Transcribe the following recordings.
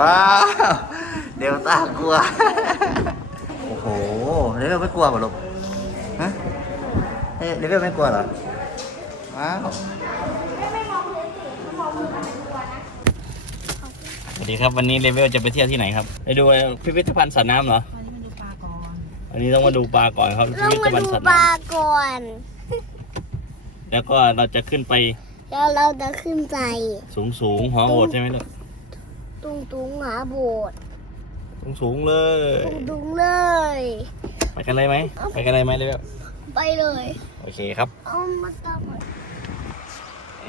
ว้าวเดลต้ากลัว โอ้โหเลเวลไม่กลัวเหรอลูกฮะเอ๊ะเลเวลไม่กลัวเหรอ ว้าวสวัสดีครับวันนี้เลเวลจะไปเที่ยวที่ไหนครับไปดูพิพิธภัณฑ์สัตว์น้ำเหรอวันนี้มาดูปลาก่อนอันนี้ต้องมาดูปลาก่อนครับเราพิพิธมาภัณดูฑ์สัตว์ปลาน้ก่อนำแล้วก็เราจะขึ้นไป แล้วเราจะขึ้นไป สูงสูงๆหอโอดใช่ไหมลูกตุงตุงหาโบสถ์สูงสูงๆเลย ตุงตุงเลย ไปกันเลยไหมไปกันเลยไหมเลเวลไปเลย โอเคครับเอามาตาม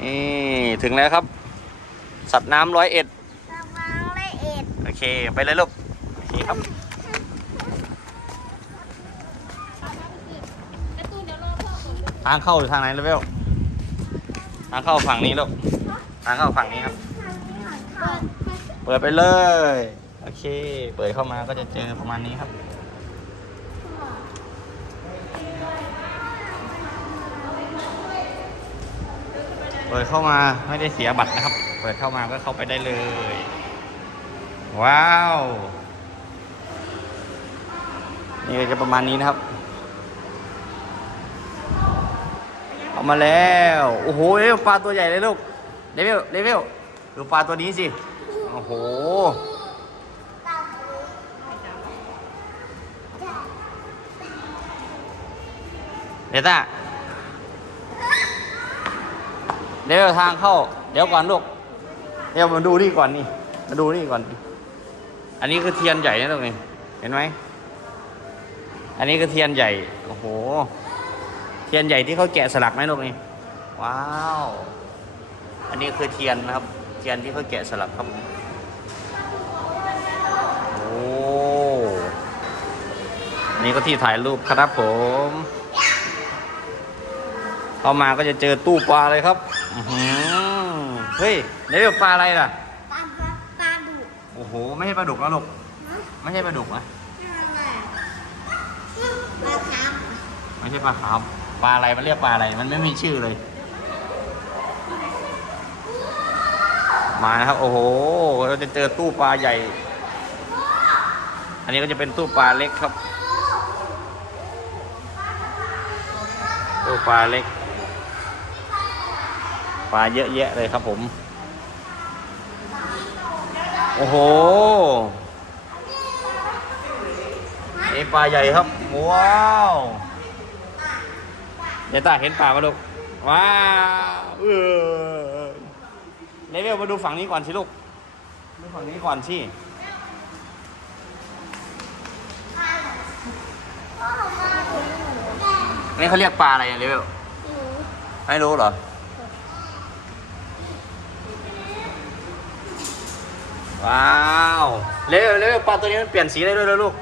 นี่ถึงแล้วครับ สัตว์น้ำร้อยเอ็ดตามวางละเอ็ดโอเค ไปเลยลูกโอเคครับทางเข้าอยู่ทางไหนเลเวลทางเข้าฝั่งนี้ลูกทางเข้าฝั่งนี้ครับ เปิดไปเลย โอเค เปิดเข้ามาก็จะเจอประมาณนี้ครับ เปิดเข้ามาไม่ได้เสียบัตรนะครับ เปิดเข้ามาก็เข้าไปได้เลย ว้าว นี่ก็จะประมาณนี้นะครับ เอามาแล้ว โอ้โหเลวปลาตัวใหญ่เลยลูกเลเวลเลเวลดูปลาตัวนี้สิ โอ้โห เดต้าเดี๋ยวทางเข้า เดี๋ยวก่อนลูก เดี๋ยวมาดูนี่ก่อนนี่ มาดูนี่ก่อน อันนี้คือเทียนใหญ่นะลูกนี่เห็นไหม อันนี้คือเทียนใหญ่ โอ้โห เทียนใหญ่ที่เขาแกะสลักไหมลูกนี่ว้าว อันนี้คือเทียนนะครับ เทียนที่เขาแกะสลักครับโอ้อันนี้ก็ที่ถ่ายรูปครับผมเข้ามาก็จะเจอตู้ปลาเลยครับอื้อหือเฮ้ยนี่เป็นปลาอะไรล่ะปลาปลาปลาดุโอ้โหไม่ใช่ปลาดุกนะลูกไม่ใช่ปลาดุกนะปลาครับไม่ใช่ปลาขาว ปลาอะไรมันเรียกปลาอะไร มันไม่มีชื่อเลย มานะครับ โอ้โห เราจะเจอตู้ปลาใหญ่ อันนี้ก็จะเป็นตู้ปลาเล็กครับ ตู้ปลาเล็ก ปลาเยอะแยะเลยครับผม โอ้โหนี่ปลาใหญ่ครับ ว้าว เดี๋ยวตาเห็นปลาปะลูก ว้าวเออเลเวลมาดูฝั่งนี้ก่อนสิลูก ดูฝั่งนี้ก่อนสินี่เขาเรียกปลาอะไรอะเลเวล ไม่รู้เหรอ ว้าวเลเวลเลเวลปลาตัวนี้มันเปลี่ยนสีได้ด้วยแล้วลูก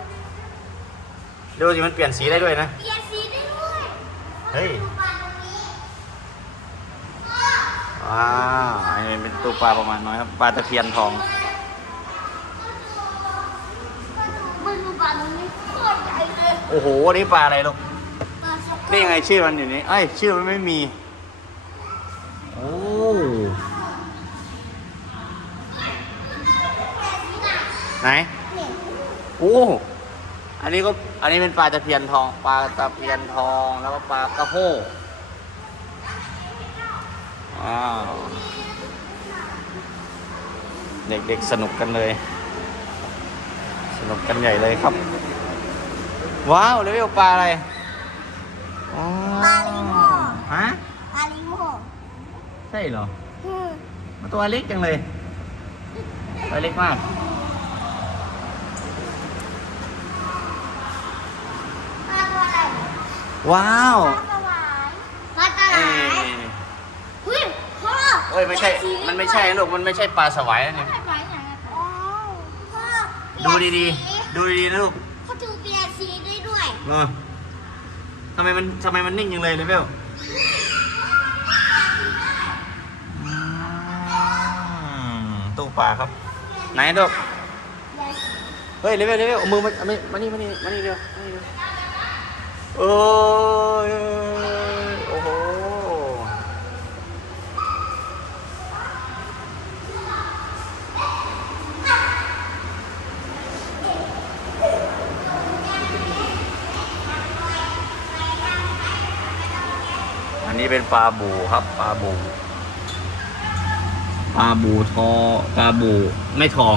ดูสิมันเปลี่ยนสีได้ด้วยนะ เปลี่ยนสีได้ เฮ้ยปลาตรงนี้ว้าวอันนี้เป็นตัวปลาประมาณน้อยครับปลาตะเพียนทองมันดูปลาตรงนี้โคตรใหญ่เลยโอ้โหนี่ปลาอะไรลูกปลาสกนี่ยังไงชื่อมันอยู่นี่เอ้ยชื่อมันไม่มีโอ้ไหนเนี่ยโอ้อันนี้ก็ อันนี้เป็นปลาตะเพียนทอง ปลาตะเพียนทอง แล้วก็ปลากระโห้ว้าว เด็กๆสนุกกันเลย สนุกกันใหญ่เลยครับ ว้าวเลเวลปลาอะไรอ๋อปลาลิโม่ฮะปลาลิโม่ใช่เหรออืมมันตัวเล็กจังเลยตัวเล็กมาก ปลาตัวอะไร ว้าวปลาตะหวายปลาตะหเอ้วายยเฮ้ยพ่อเอ้ยไม่ใช่ มันไม่ใช่นะลูก มันไม่ใช่ปลาสวายนะเนี่ยปลาไหวไหนอ๋อพ่อดูเปลี่ยนดีสีๆ ดูดีๆนะลูกเขาดูเปลี่ยนสีได้ด้วยเออทำไมมันทำไมมันนิ่งจังเลยเลเวลอืมตู้ปลาครับ ไหนลูก เฮ้ยเลเวลเลเวลเอามือมาเอามามานี่มานี่มานี่เดียวมานี่เดียว เอ้ยโอ้โหอันนี้เป็นปลาบูครับปลาบูปลาบูทอปลาบูไม่ทอง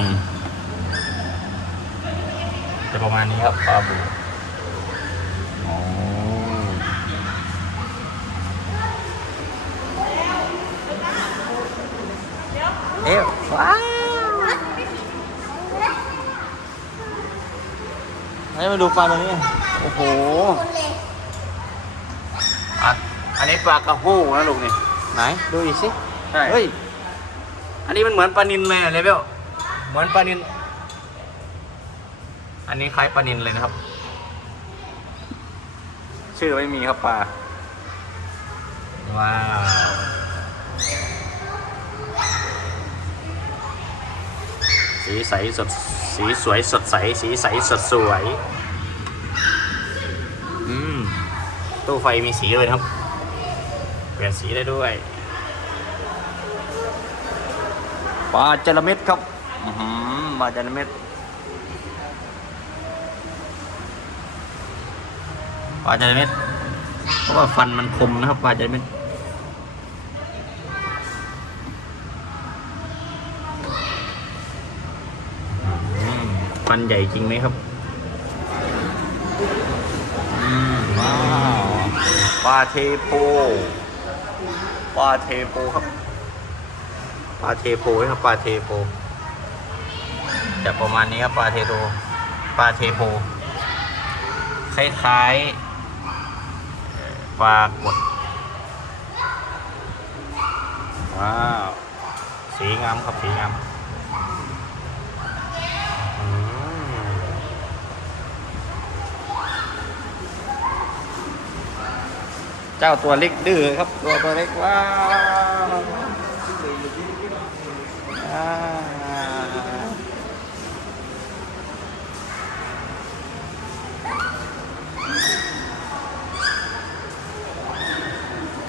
จะประมาณนี้ครับปลาบู ให้มาดูปลาตัวนี้ โอ้โหคนเลยอะอันนี้ปลากระโห้นะลุงนี่ ไหนดูอีกสิใช่เฮ้ย อันนี้มันเหมือนปลานินเลยอะเลเวลเหมือนปลานิน อันนี้คล้ายปลานินเลยนะครับ ชื่อไม่มีครับปลา ว้าว สีใสสดสีสวยสดใส สีใสสดสวย อืม ตู้ไฟมีสีเลยนะครับ เปลี่ยนสีได้ด้วยปลาจระเม็ดครับอื้อหือปลาจระเม็ดปลาจระเม็ดเพราะว่าฟันมันคมนะครับปลาจระเม็ด มันใหญ่จริงไหมครับว้าวปลาเทโพปลาเทโพครับปลาเทโพครับปลาเทโพจะประมาณนี้ครับปลาเทโพปลาเทโพคล้ายๆปลากดว้าวสีงามครับสีงาม เจ้าตัวเล็กดื้อครับตัวตัวเล็กว้าว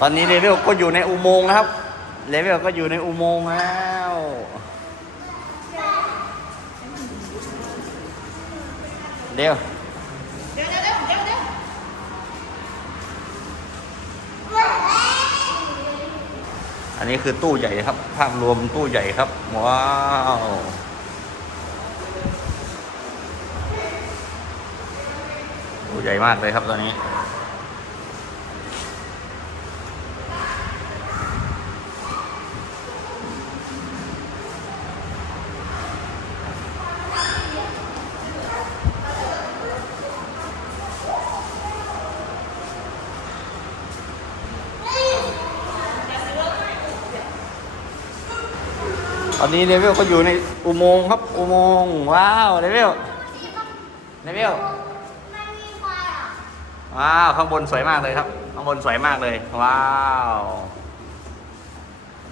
ตอนนี้เลเวลก็อยู่ในอุโมงค์นะครับเลเวลก็อยู่ในอุโมงค์แล้วเดี๋ยว อันนี้คือตู้ใหญ่ครับ ภาพรวมตู้ใหญ่ครับ ว้าวตู้ใหญ่มากเลยครับตอนนี้ ตอนนี้เลเวลก็อยู่ในอุโมงค์ครับอุโมงค์ว้าวเลเวลเลเวลว้าวข้างบนสวยมากเลยครับ ข้างบนสวยมากเลยว้าว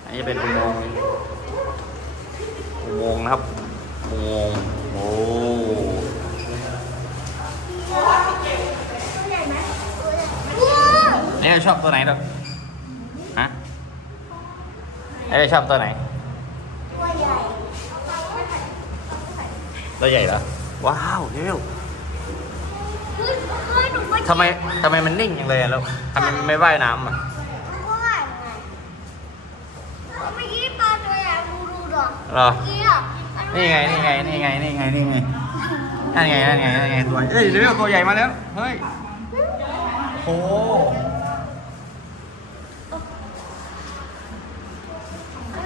อันนี้เป็นอุโมงค์อุโมงค์นะครับอุโมงค์โอ้ตัวใหญ่ไหมตัวใหญ่ว้ชอบตัวไหนดอกฮะไอ้ชอบตัวไหน ตัวใหญ่ ตัวใหญ่เหรอ ว้าวเลเวลเฮ้ยเฮ้ยหนูไม่ทำไมทำไมมันนิ่งอย่างเลยอะแล้วทำไมมันไม่ว่ายน้ำอะมันก็ง่ายไงเมื่อกี้ปลาตัวใหญ่ดูดูดอกเหรอ เมื่อกี้อะมันี่ไง นี่ไง นี่ไง นี่ไง นี่ไง นั่นไง นั่นไง นั่นไง ตัวเอ้ยเร็วตัวใหญ่มาแล้ว เฮ้ยโอ้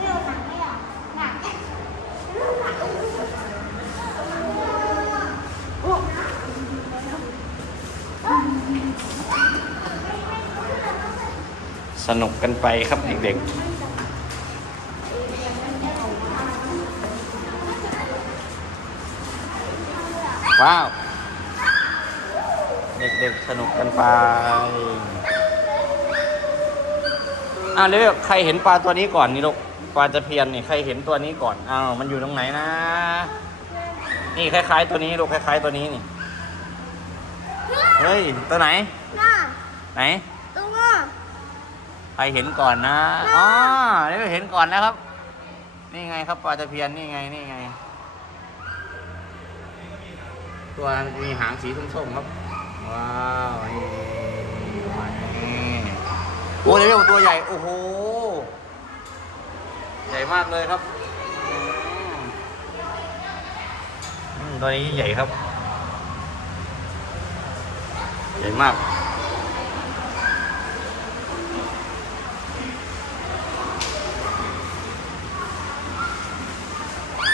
เร็วหนักไหมอะหนักไหมหนักโอ้ ส นุกกันไปครับเด็กๆว้าว เด็กๆ สนุกกันไปอ่าเร็วใครเห็นปลาตัวนี้ก่อนนี่ลูกปลาจะเพียนนี่ใครเห็นตัวนี้ก่อนอ้าวมันอยู่ตรงไหนนะ นี่คล้าย ๆ ตัวนี้ลูกคล้าย ๆ ตัวนี้นี่ เฮ้ย ตัวไหนน่าไหนตัว ใครเห็นก่อนนะอ๋อนี่เห็นก่อนแล้วครับ นี่ไงครับปลาตะเพียนนี่ไงนี่ไง ตัวมีหางสีส้มๆครับ ว้าวนี่นี่โอ้เลเวตัวใหญ่ โอ้โห ใหญ่มากเลยครับตัวนี้ใหญ่ครับ ใหญ่มาก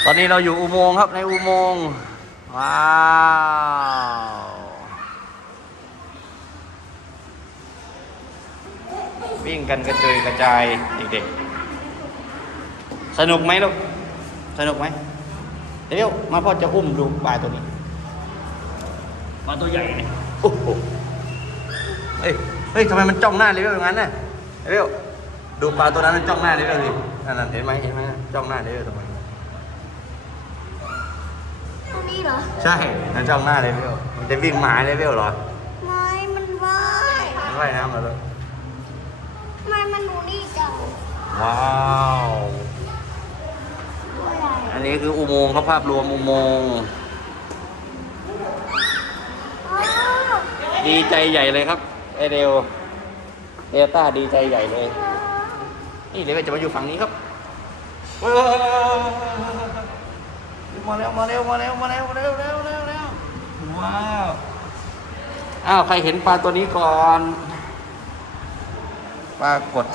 ตอนนี้เราอยู่อุโมงค์ครับในอุโมงค์ว้าววิ่งกันกระจุยกระจายเด็กๆสนุกไหมลูกสนุกไหมเดี๋ยวมาพ่อจะอุ้มดูปลาตัวนี้ปลาตัวใหญ่เนี่ยโอ้โหเฮ้ยเฮ้ยทำไมมันจ้องหน้าเลเวลอย่างนั้นน่ะเลเวลดูปลาตัวนั้นมันจ้องหน้าเลเวลสินั่นนะเห็นไหมเห็นไหมจ้องหน้าเลเวลทำไม ตัว นี้เหรอ ใช่มันจ้องหน้าเลเวลมันจะวิ่งมาหาเลเวลเหรอไม่มันว่ายมันว่ายน้ำเหรอลูกไม่มันหนูนี่จังว้าว ตัวใหญ่อันนี้คืออุโมงค์ครับภาพรวมอุโมงค์อ้าวดีใจใหญ่เลยครับไอเดลเดลต้าดีใจใหญ่เลย นี่เลเวลจะมาอยู่ฝั่งนี้ครับเว้ย มาเร็วมาเร็วมาเร็วมาเร็วมาเร็วเร็วเร็วเร็วว้าวอ้าวใครเห็นปลาตัวนี้ก่อนปลากด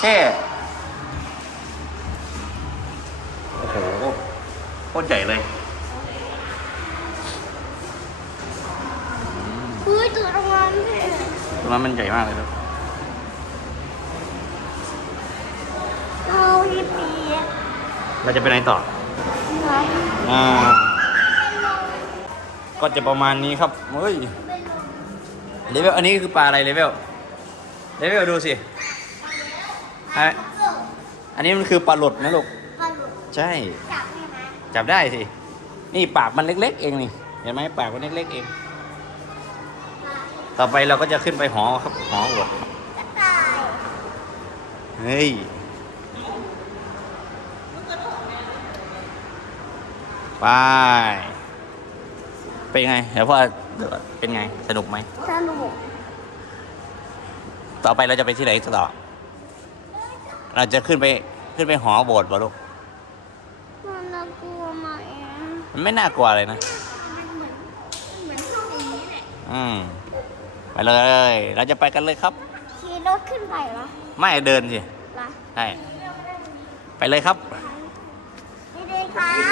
แช่โอ้โหโคตรใหญ่เลยเฮ้ยตัวตรงนั้นเนี่ยตรงนั้นมันใหญ่มากเลยครับเอาฮิปปี้เราจะไปไหนต่อไหน อ่า ก็จะประมาณนี้ครับเฮ้ยเลเวลอันนี้คือปลาอะไรเลเวลเลเวลดูสิฮะอันนี้มันคือปลาหลดนะลูกปลาหลุดใช่จับได้ไหมจับได้สิ นี่ปากมันเล็ก ๆ เองนี่ เห็นไหมปากมันเล็ก ๆ เอง ต่อไปเราก็จะขึ้นไปหอครับหอหวดกระต่ายเฮ้ย ไป เป็นไงเดี๋ยวพ่อเป็นไง สนุกไหม สนุก ต่อไปเราจะไปที่ไหนต่อ เราจะขึ้นไปขึ้นไปหอโบสถ์ป่ะลูก มันน่ากลัวไหมอะมันไม่น่ากลัวเลยนะ มันเหมือนเหมือนห้องอย่างนี้แหละ อืม ไปเลย เราจะไปกันเลยครับขี่รถขึ้นไปเหรอ ไม่เดินสิล่ะใช่ ไปเลยครับนี่ดีครับ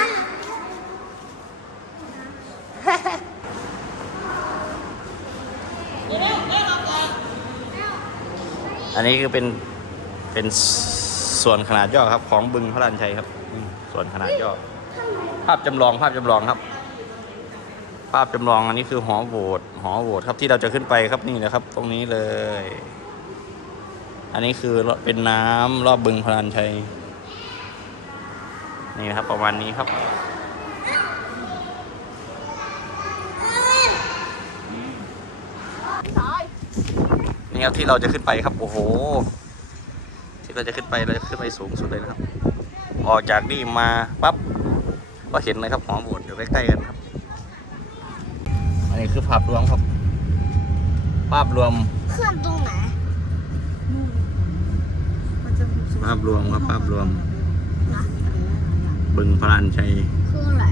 อันนี้คือเป็นเป็นส่วนขนาดย่อครับ ของบึงพระลานชัยครับอืมส่วนขนาดย่อ ภาพจำลองภาพจำลองครับ ภาพจำลองอันนี้คือหอโบสถ์หอโบสถ์ครับที่เราจะขึ้นไปครับนี่นะครับ ตรงนี้เลย อันนี้คือเป็นน้ำรอบบึงพระลานชัยนี่นะครับประมาณนี้ครับ นี่ครับที่เราจะขึ้นไปครับ โอ้โห ที่เราจะขึ้นไปเราจะขึ้นไปสูงสุดเลยนะครับ ออกจากนี่มาปั๊บก็เห็นเลยครับหอโบสถ์อยู่ใกล้ๆกันครับ อันนี้คือภาพรวมครับภาพรวมเครื่องตรงไหนภาพรวมครับภาพรวมบึงพรานชัยเครื่องไหน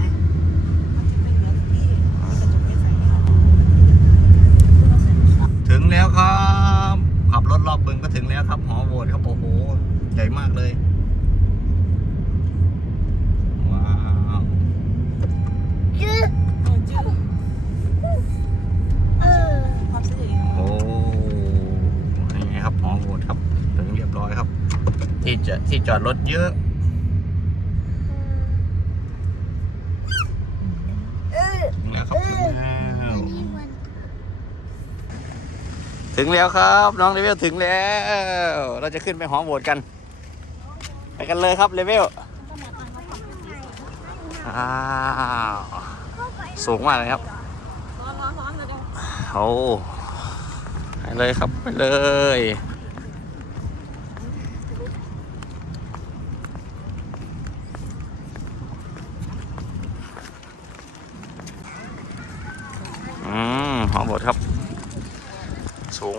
ถึงแล้วครับ ขับรถรอบบึงก็ถึงแล้วครับ หอโบสถ์ครับ โอ้โห ใหญ่มากเลย ว้าวจื้อเออโอ้ยังไงครับ หอโบสถ์ครับ ถึงเรียบร้อยครับ ที่จะที่จอดรถเยอะ เออ ถึงแล้วครับถึงแล้ว นี่มัน ถึงแล้วครับ น้องเลเวลถึงแล้ว เราจะขึ้นไปหอโบสถ์กัน ไปกันเลยครับเลเวลอ้าวสูงมากเลยครับโอ้ไปเลยครับไปเลย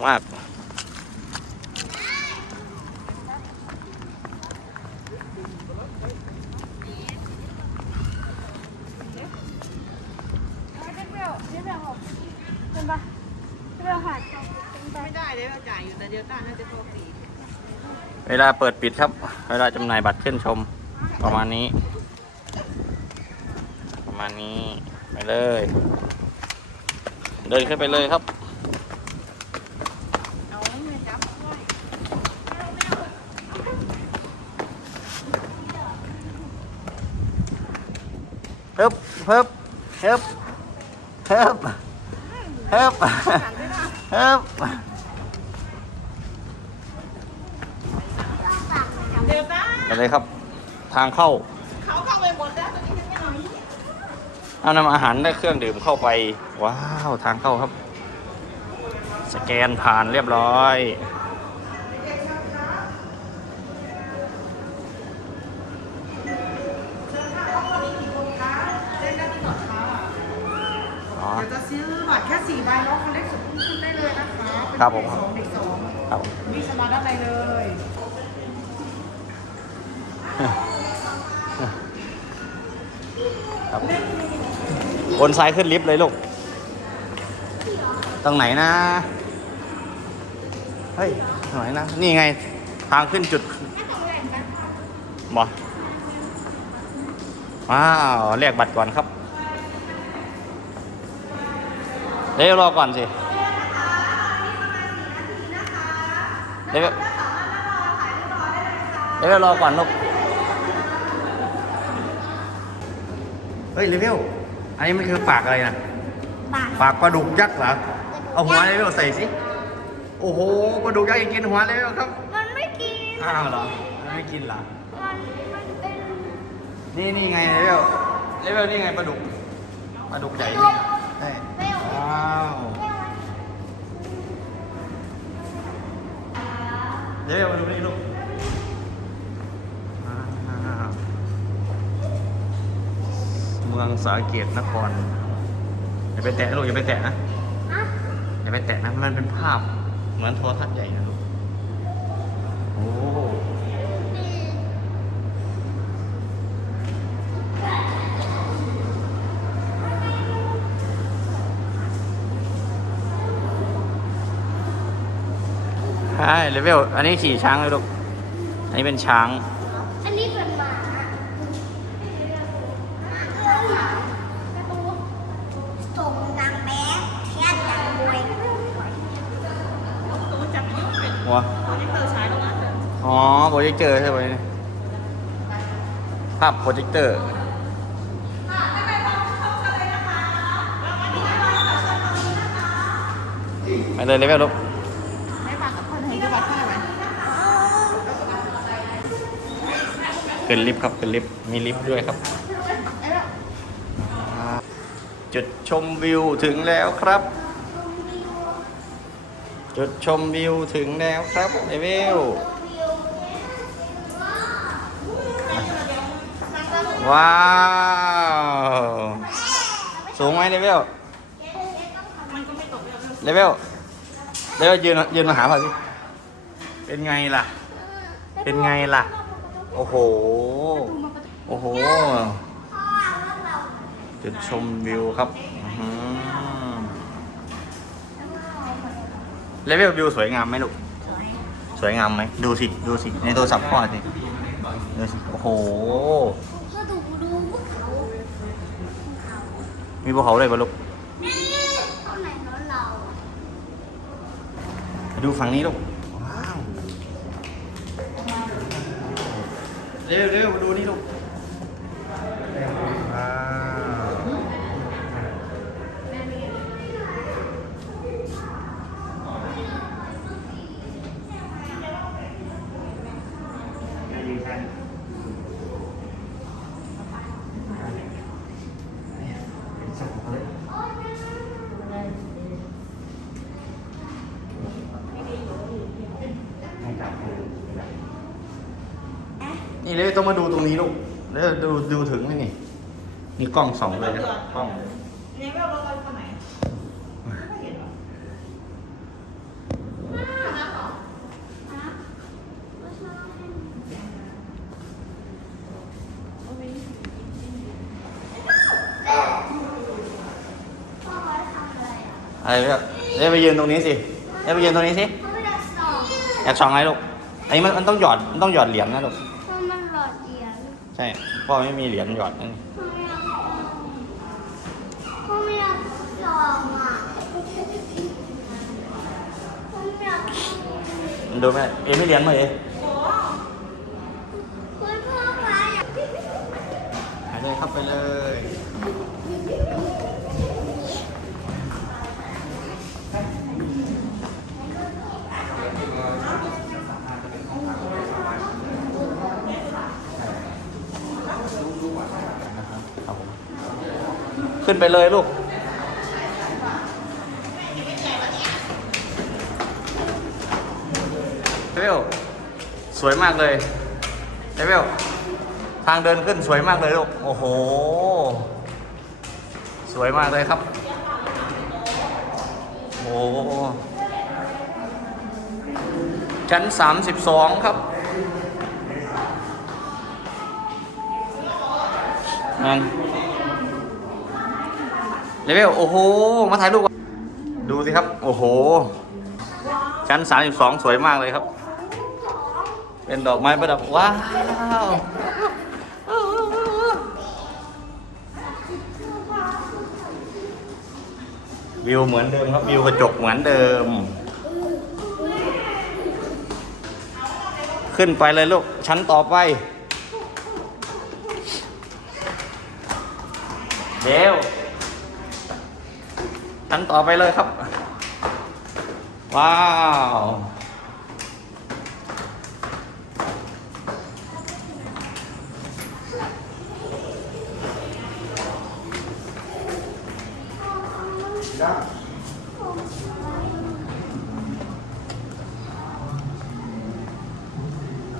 มาก เวลาเปิดปิดครับ เวลาจำหน่ายบัตรขึ้นชมประมาณนี้ ประมาณนี้ ไปเลย เดินขึ้นไปเลยครับ ฮึบฮึบฮึบฮึบฮึบฮึบเดลต้าไปเลยครับ ทางเข้า เขาเข้าไปหมดแล้วตอนนี้ฉันไม่เอาอีกเอานำอาหารและเครื่องดื่มเข้าไป ว้าว ทางเข้าครับ สแกนผ่านเรียบร้อย คะเป็นครับผมเด็กสองเด็กสองครับมีสมาร์ทอะไรเลยครับบนซ้ายขึ้นลิฟต์เลยลูก ตรงไหนนะ เฮ้ยตรงไหนนะ นี่ไง ทางขึ้นจุดบอว้าวเรียกบัตรก่อนครับ เดี๋ยวรอก่อนสิ เดี๋ยวเดี๋ยวรอก่อนลูก เฮ้ยเลเวล อันนี้มันคือปากอะไรนะบาทปากปลาดุกยักษ์เหรอ เอาหัวเลเวลใส่สิ โอ้โห ปลาดุกยักษ์ยังกินหัวเลเวลครับ มันไม่กิน อ้าวเหรอ มันไม่กินเหรอ มันมันเป็น นี่นี่ไงเลเวล เลเวลนี่ไงปลาดุก ปลาดุกใหญ่นี่ใช่ เปรี้ยว ว้าว เลเวลมาดูนี่ลูกว้าวเมืองสาเกตนครอย่าไปแตะลูกอย่าไปแตะนะฮะอย่าไปแตะนะมันเป็นภาพเหมือนโทรทัศน์ใหญ่นะลูก โอ้ใช่ เลเวล อันนี้ขี่ช้างเลยลูก อันนี้เป็นช้าง อันนี้เป็นหมาส่งดังแบ๊ะแค่ดังมวยตัวจับยุ่งเป็นหัวโปรเจคเตอร์ฉายลงมาเลยอ๋อโปรเจคเตอร์ใช่ไหมเนี่ยภาพโปรเจคเตอร์ไปเลยเลเวลลูก ขึ้นลิฟต์ครับขึ้นลิฟต์มีลิฟต์ด้วยครับ จุดชมวิวถึงแล้วครับ จุดชมวิวถึงแล้วครับเลเวลว้าว สูงไหมเลเวลเลเวลเลเวลยืนยืนมาหาพ่อสิเป็นไงล่ะ เป็นไงล่ะ โอ้โห โอ้โห จุดชมวิวครับอื้อหือเลเวลวิวสวยงามไหมลูก สวยงามไหม ดูสิ ดูสิ ในโทรศัพท์พ่อสิดูสิ โอ้โหถ้าดูดูภูเขามีภูเขาเลยปะลูกเท่าไหร่น้องเรามาดูฝั่งนี้ลูก ว้าว เร็วเร็วมาดูนี่ลูก นี่เลยต้องมาดูตรงนี้ลูกแล้วดูดูถึงไหมนี่ นี่กล้องสองเลยนะกล้องเลเวลเราไปคนไหนไม่เห็นหรออะไรเนี่ยเดี๋ยวไปยืนตรงนี้สิเดี๋ยวไปยืนตรงนี้สิเขาไม่ได้สอบจากสองไงลูกอันนี้มันมันต้องหยอดมันต้องหยอดเหรียญนะลูก ช่พ่อไม่มีเหรียญหยอดนั่นเพราะไม่เอาสองอะเพราะไม่เอามันดูไหมเอ็มไม่เหรียญมาเอ๋คุณพ่อคะอยากหายใจเข้าไปเลย ครับผม ขึ้นไปเลยลูกเวลสวยมากเลยเวลทางเดินขึ้นสวยมากเลยลูก โอ้โห สวยมากเลยครับ โอ้โหชั้นสามสิบสองครับนั่น เลเวลโอ้โห มาถ่ายรูปดูสิครับ โอ้โห ชั้น 32 สวยมากเลยครับ เป็นดอกไม้ประดับ ว้าววิวเหมือนเดิมครับวิวกระจกเหมือนเดิม ขึ้นไปเลยลูก ชั้นต่อไปเดี๋ยว ชั้นต่อไปเลยครับ ว้าว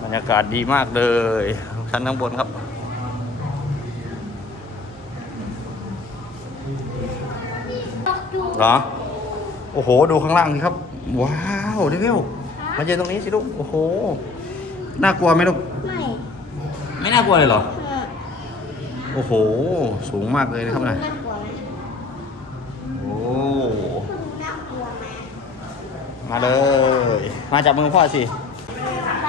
บรรยากาศดีมากเลย ชั้นข้างบนครับ เหรอ โอ้โห ดูข้างล่างสิครับ ว้าวเดวิลมาเจอตรงนี้สิลูก โอ้โห น่ากลัวไหมลูก ไม่ ไม่น่ากลัวเลยเหรอเออโอ้โห สูงมากเลยนะครับนะน่ากลัวไหมโอ้น่ากลัวไหมมาเลย มาจับมือพ่อสิไป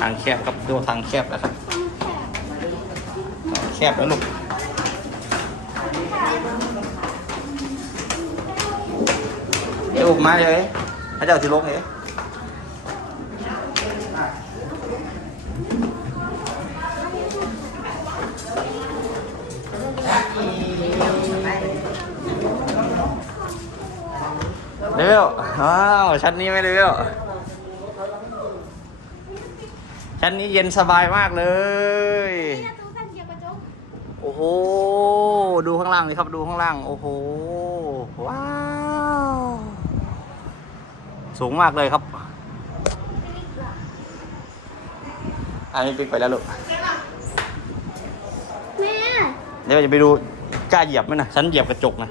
ทางแคบครับดูทางแคบนะครับต้องแค่แคบแล้วลูก เดี๋ยวลูกมาเลยพระเจ้าสิลงเอ๋เร็วอ้าวชั้นนี้ไม่เร็วชั้นนี้เย็นสบายมากเลย โอ้โห ดูข้างล่างเลยครับ ดูข้างล่าง โอ้โห ว้าว สูงมากเลยครับ อันนี้ปิดไปแล้วลูก แม่เดี๋ยวจะไปดูกล้าเหยียบไหมนะฉันเหยียบกระจกนะ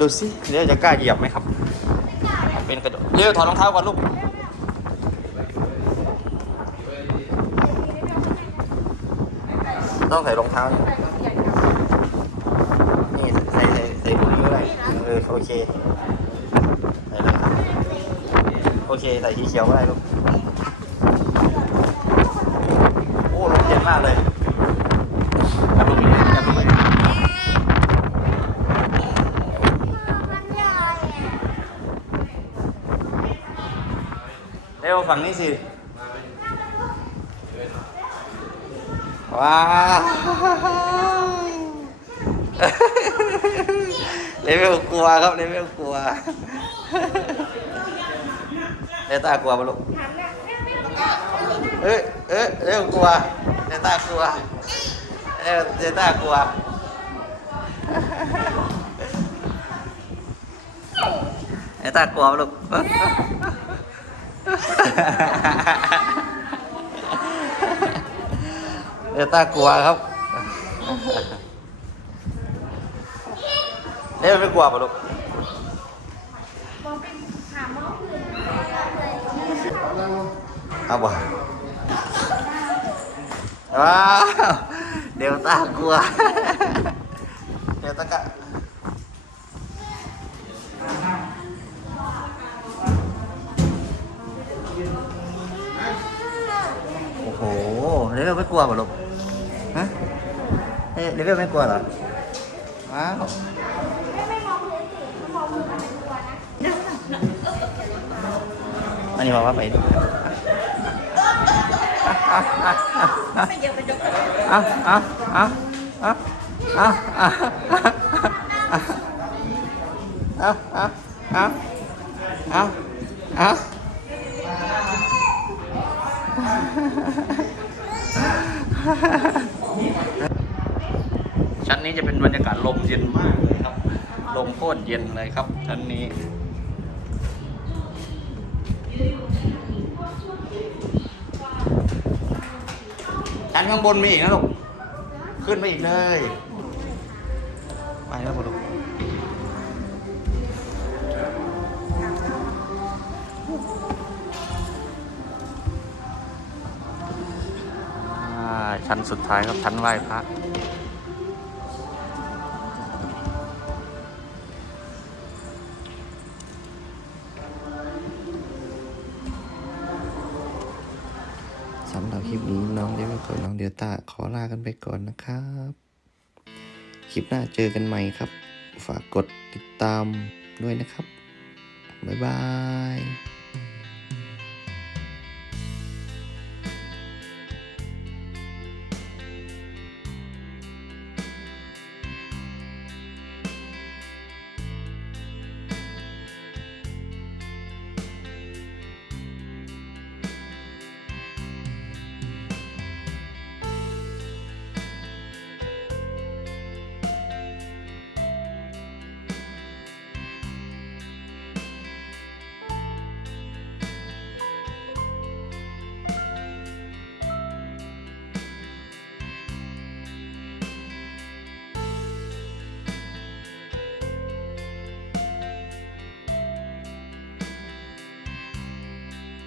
ดูสิเดี๋ยวจะกล้าเหยียบไหมครับ เป็นกระจกเร็วถอดรองเท้าก่อนลูกต้องใส่รองเท้านี่นี่ใส่ใส่ใส่ถุงนี้ก็ได้เออโอเคใส่เลยครับโอเคใส่สีเขียวก็ได้ลูกโอ้ลมเย็นมากเลยกลับลงไปกลับลงไปมันใหญ่อะเร็วฝั่งนี้สิว้าว เลเวลกลัวครับเลเวลกลัวเดต้ากลัวปะลูกเอ้ยเอ้ยเร็วกลัวเดต้ากลัวเร็วเดต้ากลัวเดต้ากลัวปะลูกเดต้ากลัวครับ นี่มันไม่กลัวปะลูกเอาบ่ว้าเดลต้ากลัว เดลต้ากะโอ้โห เลเวลไม่กลัวปะลูกฮะเลเวลไม่กลัวเหรอ ว้าว อันนี้บอกว่าไปดูไม่เยอะเป็นยกอะอะอะอะอะอะอะอะอะอะอะชั้นนี้จะเป็นบรรยากาศลมเย็นมากเลยครับ ลมโคตรเย็นเลยครับชั้นนี้ ชั้นข้างบนมีอีกนะลูก ขึ้นไปอีกเลย ไปแล้วป่ะลูกชั้นสุดท้ายครับชั้นไหว้พระ กันไปก่อนนะครับ คลิปหน้าเจอกันใหม่ครับ ฝากกดติดตามด้วยนะครับ บ๊ายบาย